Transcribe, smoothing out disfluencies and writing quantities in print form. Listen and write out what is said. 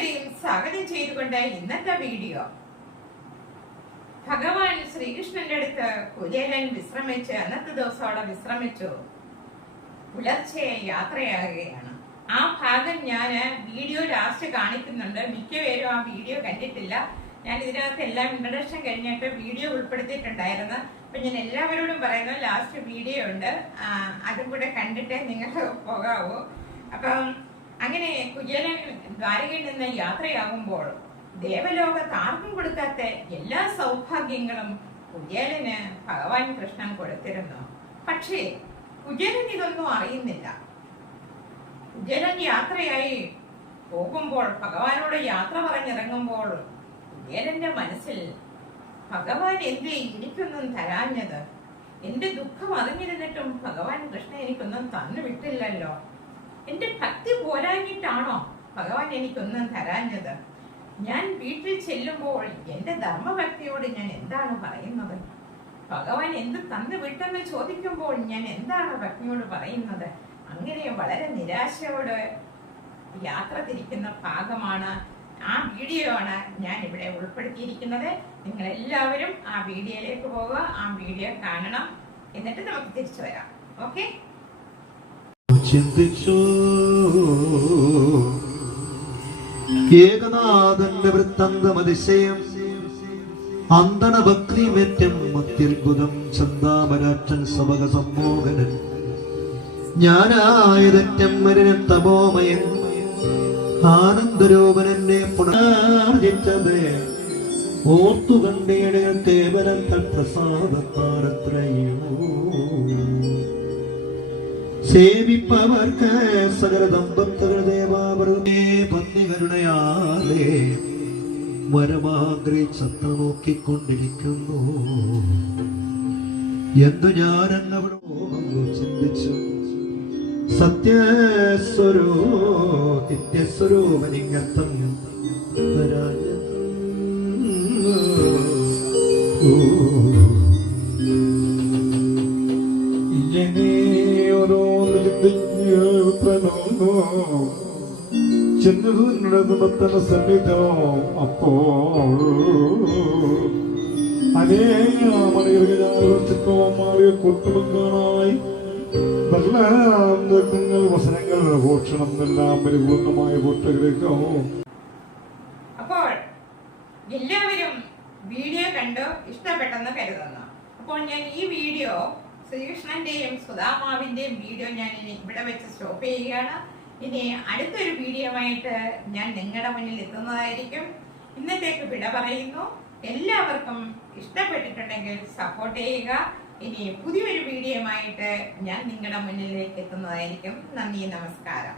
എല്ലാവരെയും സ്വാഗതം ചെയ്തുകൊണ്ട് ഇന്നത്തെ വീഡിയോ ഭഗവാൻ ശ്രീകൃഷ്ണന്റെ അടുത്ത് കുചേലൻ വിശ്രമിച്ച് അന്നത്തെ ദിവസം അവിടെ വിശ്രമിച്ചു പുലർച്ചെ യാത്രയാകുകയാണ്. ആ ഭാഗം ഞാൻ വീഡിയോ ലാസ്റ്റ് കാണിക്കുന്നുണ്ട്. മിക്കവരും ആ വീഡിയോ കണ്ടിട്ടില്ല. ഞാൻ ഇതിനകത്ത് എല്ലാം ഇൻട്രഡക്ഷൻ കഴിഞ്ഞിട്ട് വീഡിയോ ഉൾപ്പെടുത്തിയിട്ടുണ്ടായിരുന്നു. അപ്പൊ ഞാൻ എല്ലാവരോടും പറയുന്നു, ലാസ്റ്റ് വീഡിയോ ഉണ്ട്, അതും കൂടെ കണ്ടിട്ട് നിങ്ങൾ പോകാവൂ. അപ്പം അങ്ങനെ കുചേലൻ ദ്വാരകയിൽ നിന്ന് യാത്രയാകുമ്പോൾ ദേവലോകത്ത് ആർക്കും കൊടുക്കാത്ത എല്ലാ സൗഭാഗ്യങ്ങളും കുചേലന് ഭഗവാൻ കൃഷ്ണൻ കൊടുത്തിരുന്നു. പക്ഷേ കുചേലൻ ഇതൊന്നും അറിയുന്നില്ല. കുചേലൻ യാത്രയായി പോകുമ്പോൾ, ഭഗവാനോട് യാത്ര പറഞ്ഞിറങ്ങുമ്പോൾ കുചേലന്റെ മനസ്സിൽ ഭഗവാൻ എന്തേ എനിക്കൊന്നും തരാഞ്ഞത്, എന്റെ ദുഃഖം അറിഞ്ഞിരുന്നിട്ടും ഭഗവാൻ കൃഷ്ണൻ എനിക്കൊന്നും തന്നു വിട്ടില്ലല്ലോ, എന്റെ ഭക്തി പോരാഞ്ഞിട്ടാണോ ഭഗവാൻ എനിക്കൊന്നും തരാഞ്ഞത്, ഞാൻ വീട്ടിൽ ചെല്ലുമ്പോൾ എന്റെ ധർമ്മഭക്തിയോട് ഞാൻ എന്താണ് പറയുന്നത്, ഭഗവാൻ എന്ത് തന്നു വിട്ടെന്ന് ചോദിക്കുമ്പോൾ ഞാൻ എന്താണ് ഭക്തിയോട് പറയുന്നത്. അങ്ങനെ വളരെ നിരാശയോട് യാത്ര തിരിക്കുന്ന ഭാഗമാണ്, ആ വീഡിയോ ആണ് ഞാൻ ഇവിടെ ഉൾപ്പെടുത്തിയിരിക്കുന്നത്. നിങ്ങൾ എല്ലാവരും ആ വീഡിയോയിലേക്ക് പോവുക, ആ വീഡിയോ കാണണം, എന്നിട്ട് നമുക്ക് തിരിച്ചു വരാം. ഓക്കെ, ചിന്തിച്ചു ഏകനാഥന്റെ വൃത്തന്തമതിശയം അന്തണ ഭക്തിമേറ്റം അത്യത്ഭുതം ചന്താമരാറ്റൻ സഭക സമ്മോഹനൻ ഞാനായതറ്റം മരനൻ തപോമയൻ ആനന്ദരൂപനെന്നെ പുനർജിച്ചത് ഓർത്തുകണ്ടേട കേവലം പ്രസാദത്താരത്രയോ സേവിപ്പവർക്ക് സകല ദമ്പത്തുകൾ ദേവാവൃതേ പത്നികരുണയാലേ വരമാഗ്രി ചത്ത നോക്കിക്കൊണ്ടിരിക്കുന്നു എന്തു ഞാനെന്നവിടെ ചിന്തിച്ചു. നിത്യസ്വരൂപനിങ്ങത്തം ചെന്നതന സന്നിധോ അപ്പോൾ അനേക മണികൾമാറിയ കൊട്ടുമങ്ങാനായി വെള്ളങ്ങൾ വസനങ്ങൾ ഭോഷണം എല്ലാം പരിപൂർണമായ പൊട്ടുകളേക്കോ. അപ്പോൾ എല്ലാവരും വീഡിയോ കണ്ടു ഇഷ്ടപ്പെട്ടെന്ന് കരുതുന്നു. അപ്പോൾ ഞാൻ ഈ വീഡിയോ ശ്രീകൃഷ്ണന്റെയും സുധാമാവിന്റെയും വീഡിയോ ഞാൻ ഇനി ഇവിടെ വെച്ച് സ്റ്റോപ്പ് ചെയ്യുകയാണ്. ഇനി അടുത്തൊരു വീഡിയോ ആയിട്ട് ഞാൻ നിങ്ങളുടെ മുന്നിൽ എത്തുന്നതായിരിക്കും. ഇന്നത്തേക്ക് വിട പറയുന്നു. എല്ലാവർക്കും ഇഷ്ടപ്പെട്ടിട്ടുണ്ടെങ്കിൽ സപ്പോർട്ട് ചെയ്യുക. ഇനി പുതിയൊരു വീഡിയോ ആയിട്ട് ഞാൻ നിങ്ങളുടെ മുന്നിലേക്ക് എത്തുന്നതായിരിക്കും. നന്ദി, നമസ്കാരം.